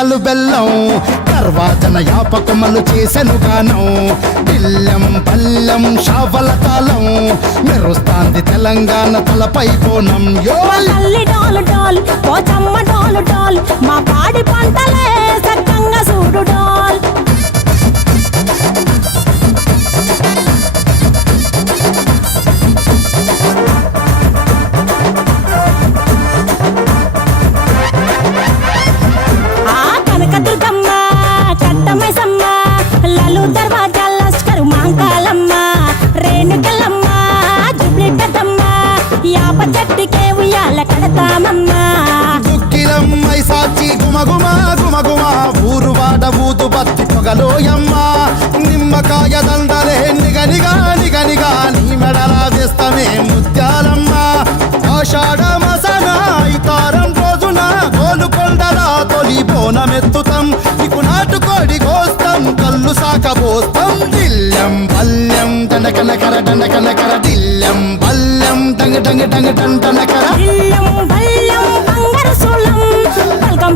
చిటికలు బెల్లం తర్వాతన యాపకమలు చేసెను గానం దిల్లెం పల్లెం షావల తాళం మెరుస్తాంది తెలంగాణ తలపై బోనం తల్లి డోలు డోల్ పోచమ్మ డోలు డోల్ మా పాడి పంటలే సక్కంగా చూడు డోల్ కనకదుర్గమ్మ కట్టమైసమ్మ లలు దర్వాజా లస్కరు మాంకాలమ్మ రేణుకలమ్మ జుబ్లి పెద్దమ్మ యాప చెట్టుకే ఉయ్యాల కడతామమ్మ దుక్కిలమ్మై సాచి గుమగుమ గుమగుమ ఊరు వాడ ఊదు బత్తి పొగలోయమ్మ నిమ్మకాయ దండలే నిగనిగా నిగనిగా నీ మెడలా వేస్తమే ముత్యాలమ్మ ఆషాఢ మసన ఇతారం రోజున గోలుకొండల తొలి బోనమెత్తుతాం నీకు నాటుకోడి కోస్తాం కళ్ళు సాకబోస్తాం దిల్లెం పల్లెం దండకనకర దండకనకర దిల్లెం పల్లెం డంగ డంగ డంగ డండనకర దిల్లం బల్లం బంగారు సోళం బల్గం